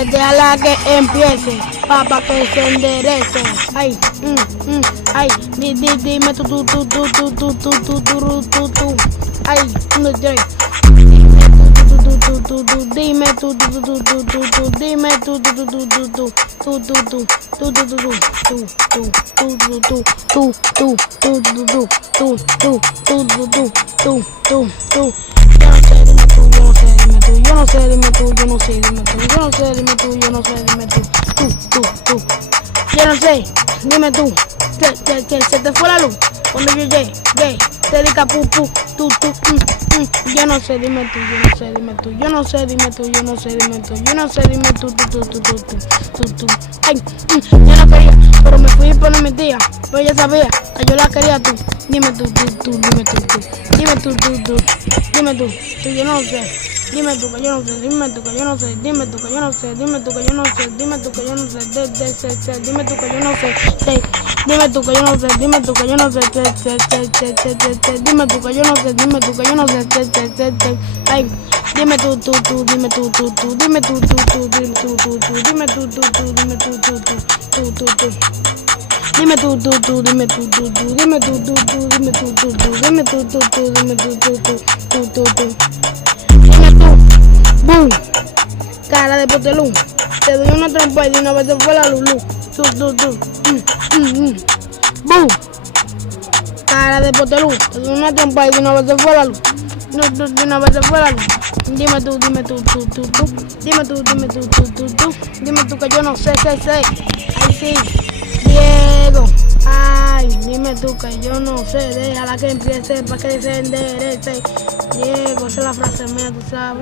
sé, déjala que empiece, pa' que se enderece. Ay, ay, dime tú. Ay, 1, 2, 3. Dime tú, dime tú. Yo no sé, dime tú. Yo no sé, dime tú. Yo no sé, dime tú. Que se te fue la luz cuando yo llegué. Te diga tú. Yo no sé, dime tú. Yo no sé, dime tú. Ay, yo no quería, pero me fui por mi tía. Pero ella sabía que yo la quería tú. Dime tú. Yo no sé. Dime tú que yo no sé. Dime tú que yo no sé. Dime tú que yo no sé. Dime tú que yo no sé. Dime tú que yo no sé. Dime tú que yo no sé. Dime tú que yo no sé. Dime tú que yo no sé. Dime tú que yo no sé. Dime tú que yo no sé. Ay, dime tú. Dime tú. Dime tú. Dime tú. Dime tú. Boom, cara de potelú, te doy una trompa y de una vez se fue la lulu. Boom, cara de potelú, te doy una trompa y de una vez se fue la luz. De una vez se fue la luz. Dime tú. Dime tú que yo no sé. Ay sí, Diego. Ay, dime tú que yo no sé, déjala que empiece pa' que se enderece. Diego, esa es la frase mía, tú sabes.